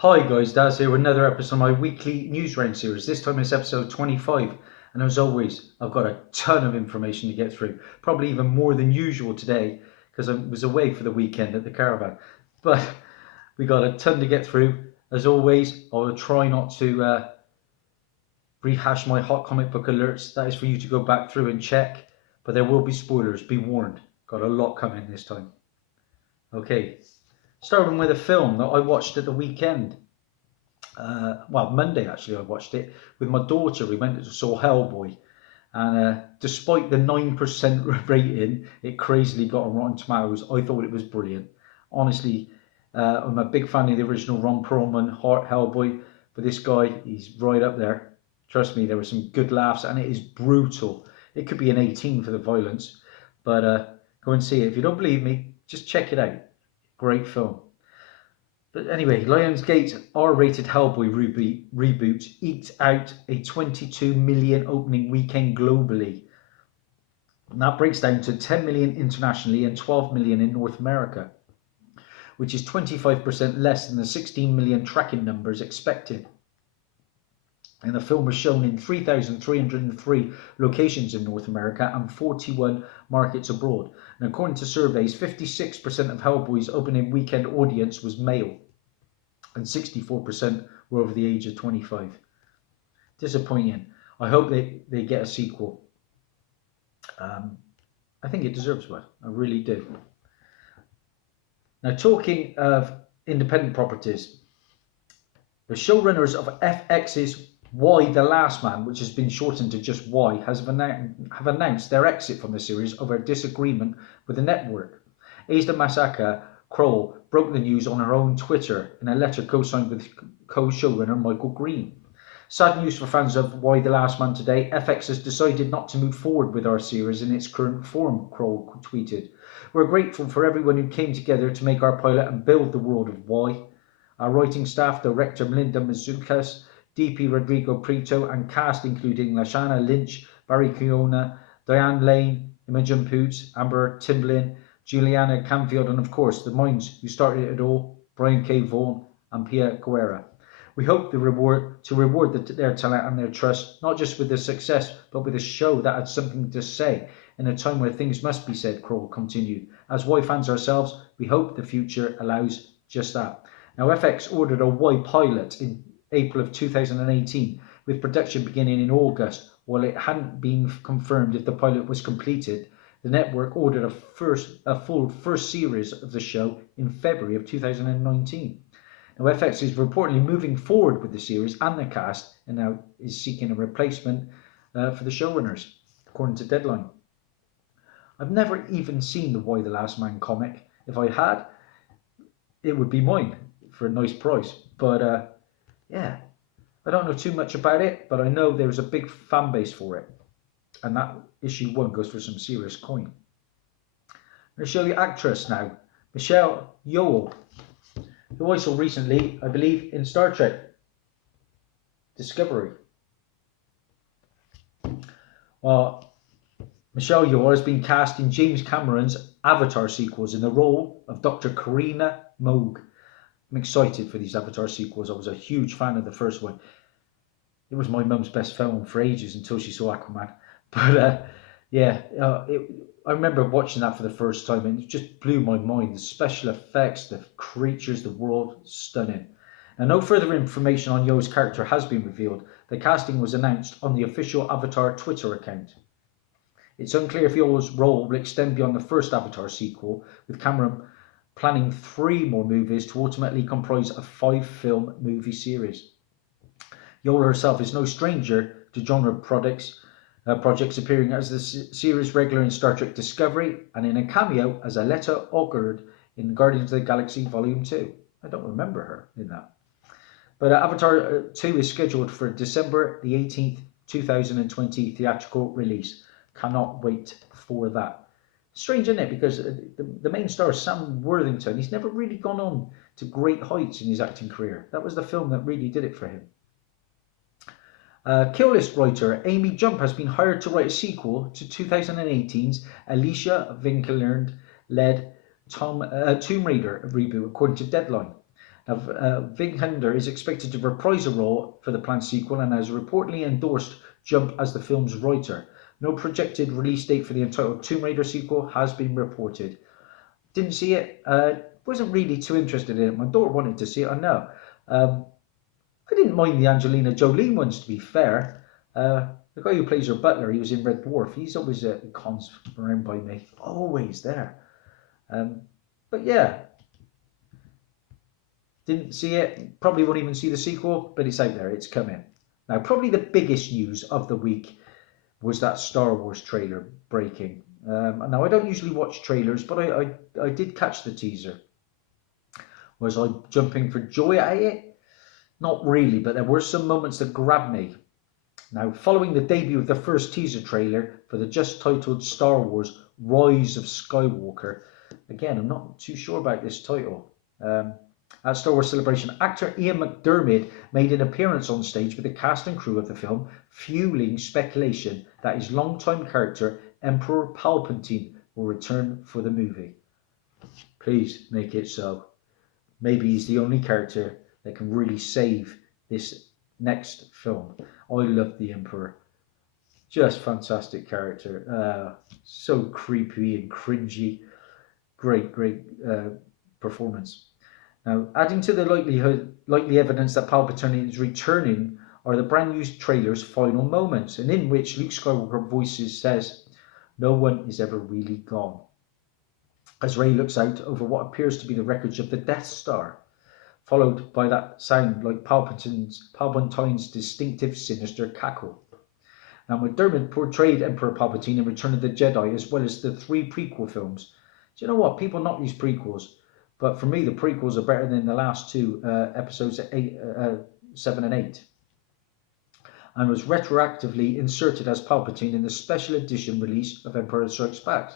Hi guys, Daz here with another episode of my weekly Newsround series. This time it's episode 25, and as always, I've got a ton of information to get through. Probably even more than usual today, because I was away for the weekend at the caravan. But we got a ton to get through. As always, I will try not to rehash my hot comic book alerts. That is for you to go back through and check. But there will be spoilers, be warned. Got a lot coming this time. Okay, starting with a film that I watched at the weekend. Monday actually, I watched it with my daughter. We went and saw Hellboy, and despite the 9% rating, it crazily got on Rotten Tomatoes. I thought it was brilliant. Honestly, I'm a big fan of the original Ron Perlman Hellboy, but this guy, he's right up there. Trust me, there were some good laughs, and it is brutal. It could be an 18 for the violence, but go and see it. If you don't believe me, just check it out. Great film. But anyway, Lionsgate's R-rated Hellboy reboot eked out a 22 million opening weekend globally. And that breaks down to 10 million internationally and 12 million in North America, which is 25% less than the 16 million tracking numbers expected. And the film was shown in 3,303 locations in North America and 41 markets abroad. And according to surveys, 56% of Hellboy's opening weekend audience was male, and 64% were over the age of 25. Disappointing. I hope they get a sequel. I think it deserves one. I really do. Now, talking of independent properties, the showrunners of FX's Why the Last Man, which has been shortened to just Why, have announced their exit from the series over a disagreement with the network. Asda Masaka Kroll broke the news on her own Twitter in a letter co-signed with co-showrunner Michael Green. Sad news for fans of Why the Last Man today. FX has decided not to move forward with our series in its current form, Kroll tweeted. We're grateful for everyone who came together to make our pilot and build the world of Why. Our writing staff, director Melinda Mazzucas, DP Rodrigo Prieto, and cast including Lashana Lynch, Barry Keoghan, Diane Lane, Imogen Poots, Amber Timblin, Juliana Camfield, and of course the minds who started it all, Brian K. Vaughan and Pia Guerra. We hope to reward their talent and their trust, not just with the success, but with a show that had something to say in a time where things must be said, Kroll continued. As Why fans ourselves, we hope the future allows just that. Now, FX ordered a Why pilot in April of 2018, with production beginning in August. While it hadn't been confirmed if the pilot was completed, the network ordered a full first series of the show in February of 2019. Now, FX is reportedly moving forward with the series and the cast, and now is seeking a replacement for the showrunners, according to Deadline. I've never even seen the Why the Last Man comic. If I had, it would be mine for a nice price. But I don't know too much about it, but I know there's a big fan base for it. And that issue 1 goes for some serious coin. I'm going to show you actress now, Michelle Yeoh, who I saw recently, I believe, in Star Trek Discovery. Well, Michelle Yeoh has been cast in James Cameron's Avatar sequels in the role of Dr. Karina Moog. I'm excited for these Avatar sequels. I was a huge fan of the first one. It was my mum's best film for ages until she saw Aquaman. But I remember watching that for the first time, and it just blew my mind. The special effects, the creatures, the world, stunning. Now, no further information on Yeoh's character has been revealed. The casting was announced on the official Avatar Twitter account. It's unclear if Yeoh's role will extend beyond the first Avatar sequel, with Cameron planning 3 more movies to ultimately comprise a 5-film movie series. Yeoh herself is no stranger to genre projects, appearing as the series regular in Star Trek Discovery and in a cameo as Aletta Ogord in Guardians of the Galaxy Volume 2. I don't remember her in that. But Avatar 2 is scheduled for December the 18th, 2020 theatrical release. Cannot wait for that. Strange, isn't it? Because the main star, Sam Worthington, he's never really gone on to great heights in his acting career. That was the film that really did it for him. Kill List writer Amy Jump has been hired to write a sequel to 2018's Alicia Vikander-led Tomb Raider reboot, according to Deadline. Now, Ving Hender is expected to reprise a role for the planned sequel and has reportedly endorsed Jump as the film's writer. No projected release date for the entitled Tomb Raider sequel has been reported. Didn't see it. Wasn't really too interested in it. My daughter wanted to see it, I know. I didn't mind the Angelina Jolie ones, to be fair. The guy who plays her butler, he was in Red Dwarf. He's always cons around by me. Always there. But yeah. Didn't see it. Probably won't even see the sequel, but it's out there. It's coming. Now, probably the biggest news of the week was that Star Wars trailer breaking. Now, I don't usually watch trailers, but I did catch the teaser. Was I jumping for joy at it? Not really, but there were some moments that grabbed me. Now, following the debut of the first teaser trailer for the just titled Star Wars Rise of Skywalker, again, I'm not too sure about this title. At Star Wars Celebration, actor Ian McDiarmid made an appearance on stage with the cast and crew of the film, fueling speculation that his longtime character, Emperor Palpatine, will return for the movie. Please make it so. Maybe he's the only character that can really save this next film. I love the Emperor. Just fantastic character. So creepy and cringy. Great performance. Now, adding to the likely evidence that Palpatine is returning are the brand new trailer's final moments, and in which Luke Skywalker says, "No one is ever really gone," as Rey looks out over what appears to be the wreckage of the Death Star, followed by that sound like Palpatine's distinctive sinister cackle. Now, McDiarmid portrayed Emperor Palpatine in Return of the Jedi as well as the 3 prequel films. Do you know what? People knock these prequels, but for me, the prequels are better than the last 2 episodes 7 and 8. And was retroactively inserted as Palpatine in the special edition release of Empire Strikes Back.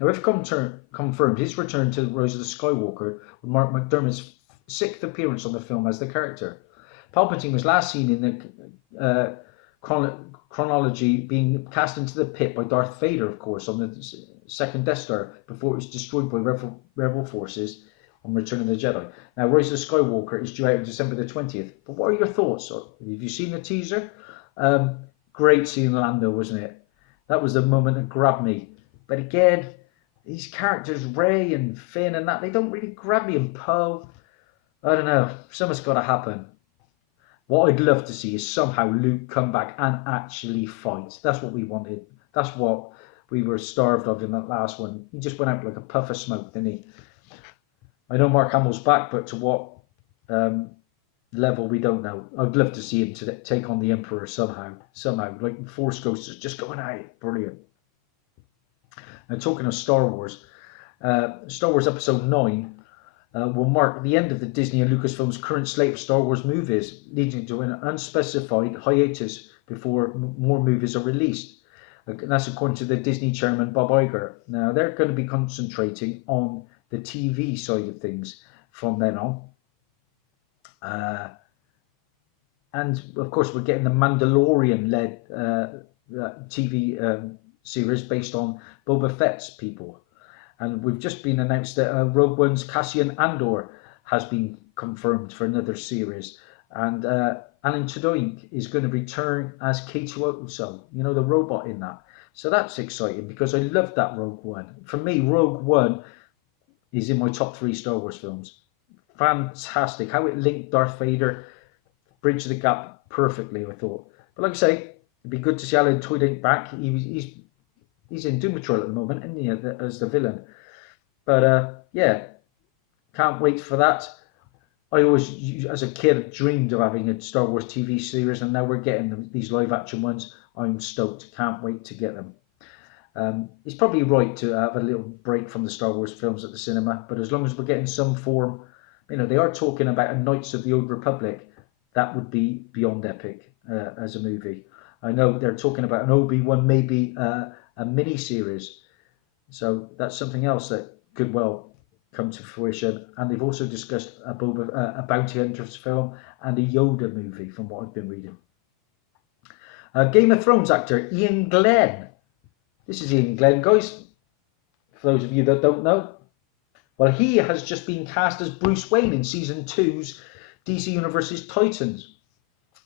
Now, if confirmed, his return to Rise of the Skywalker would mark McDiarmid's 6th appearance on the film as the character. Palpatine was last seen in the chronology being cast into the pit by Darth Vader, of course, on the second Death Star before it was destroyed by rebel forces on Return of the Jedi. Now, Rise of Skywalker is due out on December the 20th. But what are your thoughts? Have you seen the teaser? Great seeing Lando, wasn't it? That was the moment that grabbed me. But again, these characters, Rey and Finn and that, they don't really grab me. And Poe, I don't know. Something's got to happen. What I'd love to see is somehow Luke come back and actually fight. That's what we wanted. That's what we were starved of in that last one. He just went out like a puff of smoke, didn't he? I know Mark Hamill's back, but to what level, we don't know. I'd love to see him to take on the Emperor somehow. Like Force Ghost is just going out. Brilliant. Now, talking of Star Wars Episode 9 will mark the end of the Disney and Lucasfilm's current slate of Star Wars movies, leading to an unspecified hiatus before more movies are released. And that's according to the Disney chairman, Bob Iger. Now, they're going to be concentrating on the TV side of things from then on. And, of course, we're getting the Mandalorian-led TV series based on Boba Fett's people. And we've just been announced that Rogue One's Cassian Andor has been confirmed for another series. And Alan Tudyk is going to return as K2SO, you know, the robot in that. So that's exciting because I love that Rogue One. For me, Rogue One is in my top 3 Star Wars films. Fantastic. How it linked Darth Vader, bridged the gap perfectly, I thought. But like I say, it'd be good to see Alan Tudyk back. He's in Doom Patrol at the moment, isn't he, as the villain? But yeah, can't wait for that. I always, as a kid, dreamed of having a Star Wars TV series, and now we're getting these live action ones. I'm stoked. Can't wait to get them. It's probably right to have a little break from the Star Wars films at the cinema, but as long as we're getting some form, you know, they are talking about a Knights of the Old Republic. That would be beyond epic as a movie. I know they're talking about an Obi-Wan, maybe a mini-series. So that's something else that could well come to fruition. And they've also discussed a Bounty Hunters film and a Yoda movie, from what I've been reading. Game of Thrones actor Ian Glenn. This is Ian Glenn, guys. For those of you that don't know, Well, he has just been cast as Bruce Wayne in Season 2's DC Universe's Titans.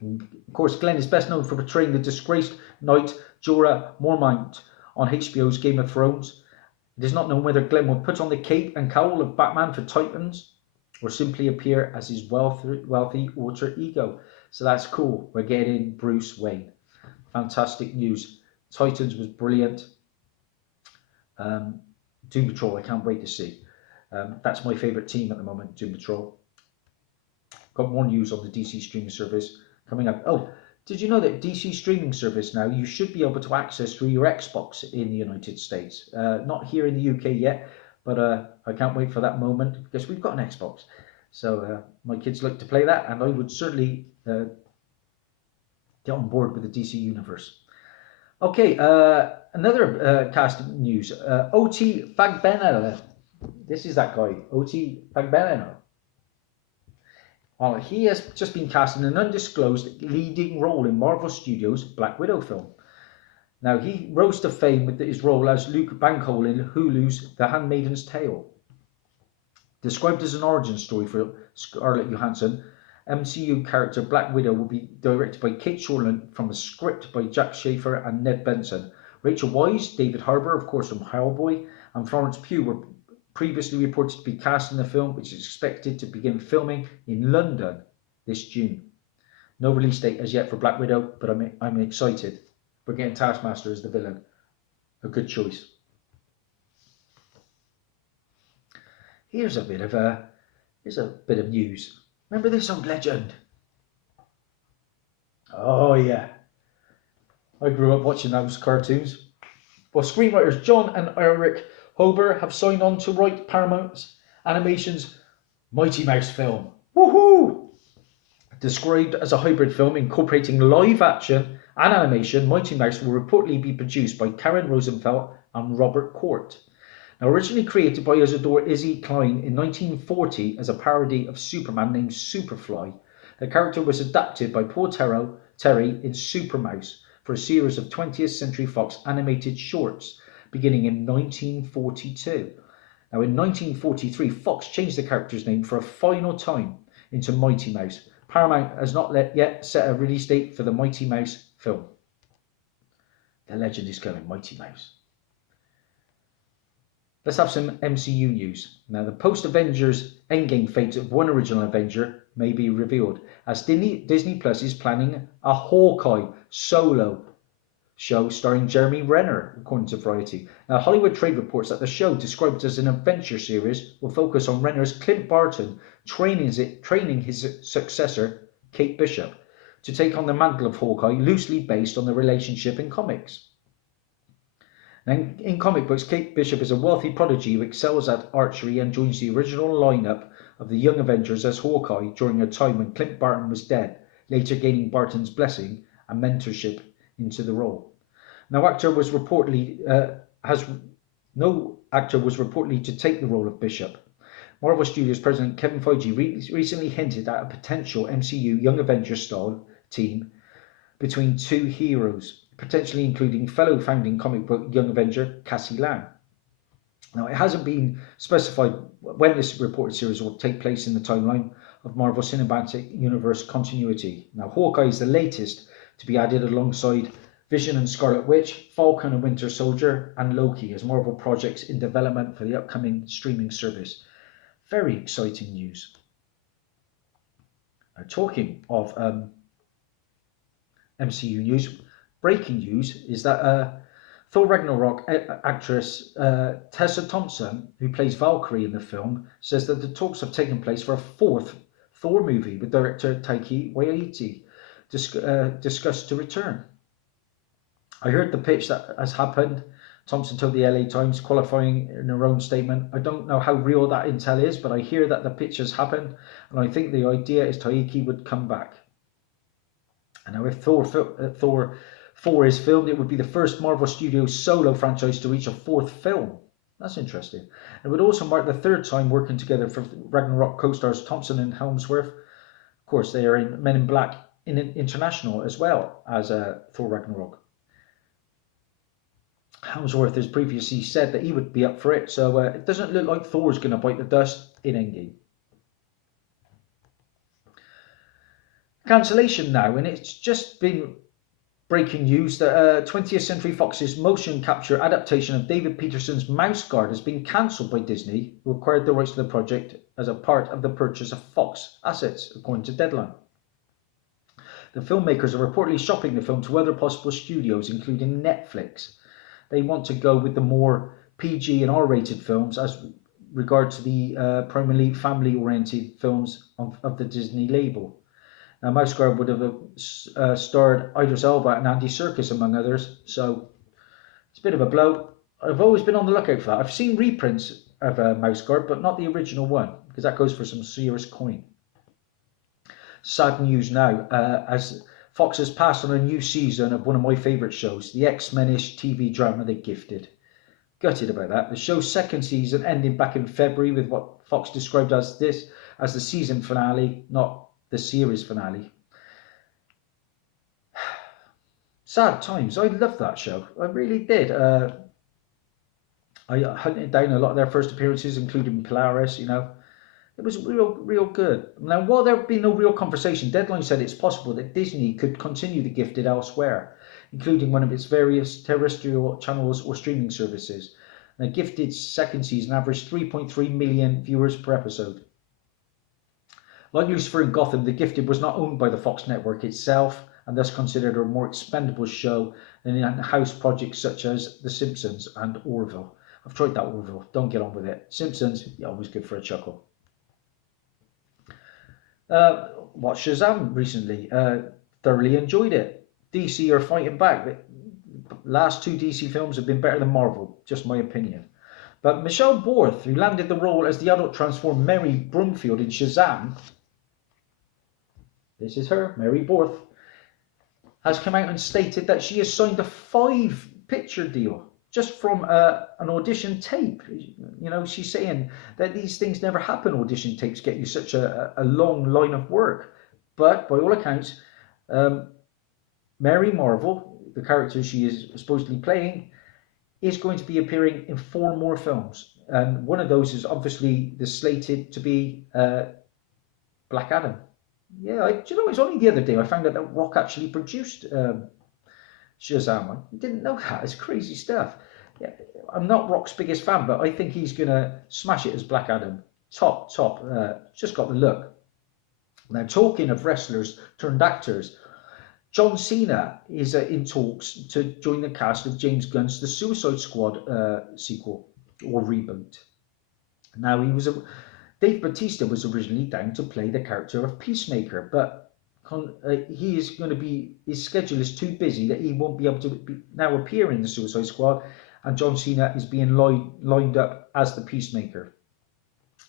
Of course, Glenn is best known for portraying the disgraced knight Jorah Mormont on HBO's Game of Thrones. It is not known whether Glenn will put on the cape and cowl of Batman for Titans or simply appear as his wealthy alter ego. So that's cool. We're getting Bruce Wayne. Fantastic news. Titans was brilliant. Doom Patrol, I can't wait to see. That's my favourite team at the moment, Doom Patrol. Got more news on the DC streaming service coming up. Oh, did you know that DC streaming service now you should be able to access through your Xbox in the United States? Not here in the UK yet, but I can't wait for that moment because we've got an Xbox. So my kids like to play that, and I would certainly get on board with the DC universe. Okay, another cast news. O.T. Fagbenner. This is that guy, O.T. Fagbenner. He has just been cast in an undisclosed leading role in Marvel Studios' Black Widow film. Now, he rose to fame with his role as Luke Bankhole in Hulu's The Handmaid's Tale. Described as an origin story for Scarlett Johansson, MCU character Black Widow will be directed by Kate Shortland from a script by Jack Schaefer and Ned Benson. Rachel Weisz, David Harbour, of course, from Hellboy, and Florence Pugh were previously reported to be cast in the film, which is expected to begin filming in London this June. No release date as yet for Black Widow, but I'm excited. We're getting Taskmaster as the villain. A good choice. Here's a bit of news. Remember this old legend? Oh yeah. I grew up watching those cartoons. Well, screenwriters John and Eric Hober have signed on to write Paramount Animation's Mighty Mouse film. Woohoo! Described as a hybrid film incorporating live action and animation, Mighty Mouse will reportedly be produced by Karen Rosenfeld and Robert Court. Now, originally created by Isadora Izzy Klein in 1940 as a parody of Superman named Superfly, the character was adapted by Paul Terry in Super Mouse for a series of 20th Century Fox animated shorts beginning in 1942. Now, in 1943, Fox changed the character's name for a final time into Mighty Mouse. Paramount has not yet set a release date for the Mighty Mouse film. The legend is coming, Mighty Mouse. Let's have some MCU news. Now, the post-Avengers Endgame fate of one original Avenger may be revealed, as Disney Plus is planning a Hawkeye solo show starring Jeremy Renner, according to Variety. Now, Hollywood Trade reports that the show, described as an adventure series, will focus on Renner's Clint Barton training his successor, Kate Bishop, to take on the mantle of Hawkeye, loosely based on the relationship in comics. Now, in comic books, Kate Bishop is a wealthy prodigy who excels at archery and joins the original lineup of the Young Avengers as Hawkeye during a time when Clint Barton was dead, later gaining Barton's blessing and mentorship into the role. No actor was reportedly to take the role of Bishop. Marvel Studios president Kevin Feige recently hinted at a potential MCU Young Avengers style team between two heroes, potentially including fellow founding comic book Young Avenger Cassie Lang. Now, it hasn't been specified when this reported series will take place in the timeline of Marvel Cinematic Universe continuity. Now, Hawkeye is the latest to be added alongside Vision and Scarlet Witch, Falcon and Winter Soldier, and Loki as Marvel projects in development for the upcoming streaming service. Very exciting news. Now, talking of MCU news, breaking news is that Thor Ragnarok actress Tessa Thompson, who plays Valkyrie in the film, says that the talks have taken place for a fourth Thor movie with director Taika Waititi discussed to return. I heard the pitch that has happened, Thompson told the LA Times, qualifying in her own statement. I don't know how real that intel is, but I hear that the pitch has happened, and I think the idea is Taika would come back. And now if Thor 4 is filmed, it would be the first Marvel Studios solo franchise to reach a fourth film. That's interesting. It would also mark the third time working together for Ragnarok co-stars Thompson and Hemsworth. Of course, they are in Men in Black International as well as Thor Ragnarok. Hemsworth has previously said that he would be up for it, so it doesn't look like Thor's going to bite the dust in Endgame. Cancellation now, and it's just been breaking news that 20th Century Fox's motion capture adaptation of David Peterson's Mouthguard has been cancelled by Disney, who acquired the rights to the project as a part of the purchase of Fox assets, according to Deadline. The filmmakers are reportedly shopping the film to other possible studios, including Netflix. They want to go with the more PG and R-rated films as regard to the primarily family-oriented films of the Disney label. Now, Mouthguard would have starred Idris Elba and Andy Serkis, among others, so it's a bit of a blow. I've always been on the lookout for that. I've seen reprints of Mouthguard, but not the original one, because that goes for some serious coin. Sad news now, as Fox has passed on a new season of one of my favourite shows, the X-Men-ish TV drama The Gifted. Gutted about that. The show's second season ending back in February with what Fox described as the season finale, not the series finale. Sad times. I loved that show. I really did. I hunted down a lot of their first appearances, including Polaris, you know. It was real good. Now, while there had been no real conversation, Deadline said it's possible that Disney could continue The Gifted elsewhere, including one of its various terrestrial channels or streaming services. Now, Gifted's second season averaged 3.3 million viewers per episode. Like Lucifer and Gotham, The Gifted was not owned by the Fox network itself, and thus considered a more expendable show than in-house projects such as The Simpsons and Orville. I've tried that Orville, don't get on with it. Simpsons, always good for a chuckle. Watched Shazam recently, thoroughly enjoyed it. DC are fighting back. The last two DC films have been better than Marvel, just my opinion. But Michelle Borth, who landed the role as the adult transformed Mary Brumfield in Shazam, this is her, Mary Borth, has come out and stated that she has signed a 5-picture deal just from an audition tape. You know, she's saying that these things never happen. Audition tapes get you such a long line of work. But by all accounts, Mary Marvel, the character she is supposedly playing, is going to be appearing in 4 more films. And one of those is obviously slated to be Black Adam. Yeah, do you know, it's only the other day I found out that Rock actually produced Shazam. I didn't know that. It's crazy stuff. Yeah, I'm not Rock's biggest fan, but I think he's going to smash it as Black Adam. Top. Just got the look. Now, talking of wrestlers turned actors, John Cena is in talks to join the cast of James Gunn's The Suicide Squad sequel or reboot. Now, Dave Bautista was originally down to play the character of Peacemaker, but he is going to be, his schedule is too busy that he won't be able to now appear in the Suicide Squad, and John Cena is being lined up as the Peacemaker.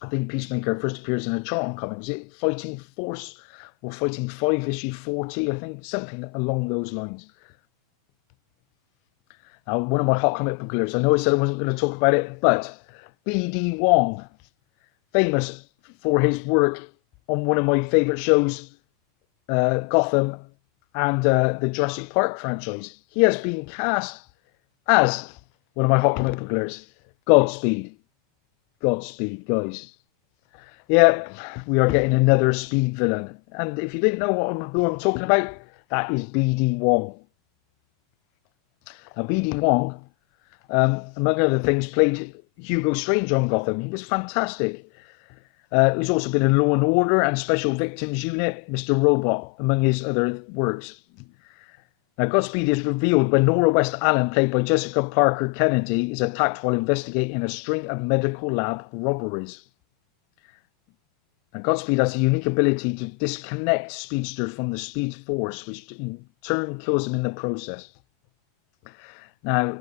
I think Peacemaker first appears in a Charlton comic. Is it Fighting Force or Fighting 5 issue 40? I think something along those lines. Now, one of my hot comic book alerts. I know I said I wasn't going to talk about it, but B.D. Wong, famous for his work on one of my favourite shows, Gotham, and the Jurassic Park franchise. He has been cast as one of my hot comic book alerts. Godspeed, guys. Yeah, we are getting another Speed villain. And if you didn't know who I'm talking about, that is B.D. Wong. Now, B.D. Wong, among other things, played Hugo Strange on Gotham. He was fantastic. He's also been in Law and Order and Special Victims Unit, Mr. Robot, among his other works. Now, Godspeed is revealed when Nora West Allen, played by Jessica Parker Kennedy, is attacked while investigating a string of medical lab robberies. Now, Godspeed has the unique ability to disconnect speedsters from the Speed Force, which in turn kills them in the process. Now,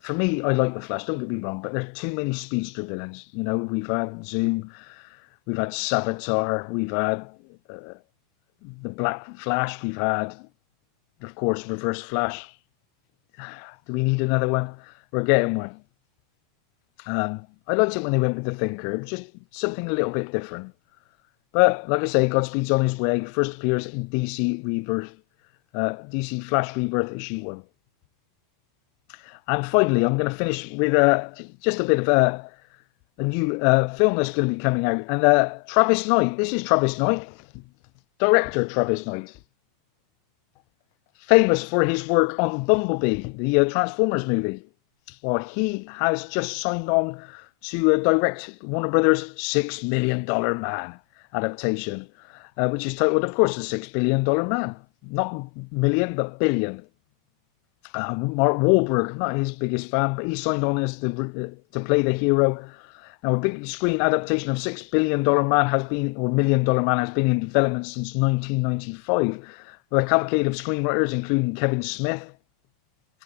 for me, I like the Flash, don't get me wrong, but there are too many speedster villains. You know, we've had Zoom, we've had Savitar, we've had the Black Flash, we've had, of course, Reverse Flash. Do we need another one? We're getting one. I liked it when they went with the Thinker. It was just something a little bit different. But, like I say, Godspeed's on his way. First appears in DC Rebirth, DC Flash Rebirth issue 1. And finally, I'm going to finish with just a bit of a new film that's going to be coming out. And Travis Knight, this is Travis Knight, director Travis Knight, famous for his work on Bumblebee, the Transformers movie. Well, he has just signed on to direct Warner Brothers' $6 Million Man adaptation, which is titled, of course, The $6 Billion Man. Not million, but billion. Mark Wahlberg, not his biggest fan, but he signed on as to play the hero. Now, a big screen adaptation of $6 Billion Man has been, or $1 Million Man has been in development since 1995, with a cavalcade of screenwriters, including Kevin Smith,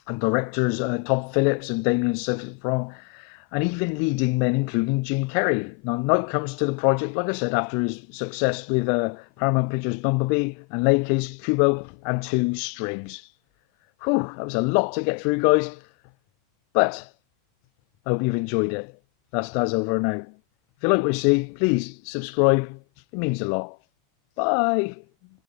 and directors Todd Phillips and Damien Chazelle, and even leading men, including Jim Carrey. Now, Knight comes to the project, like I said, after his success with Paramount Pictures' Bumblebee and Lake's Kubo and Two Strings. Whew, that was a lot to get through, guys. But I hope you've enjoyed it. That's Daz over now. If you like what you see, please subscribe. It means a lot. Bye.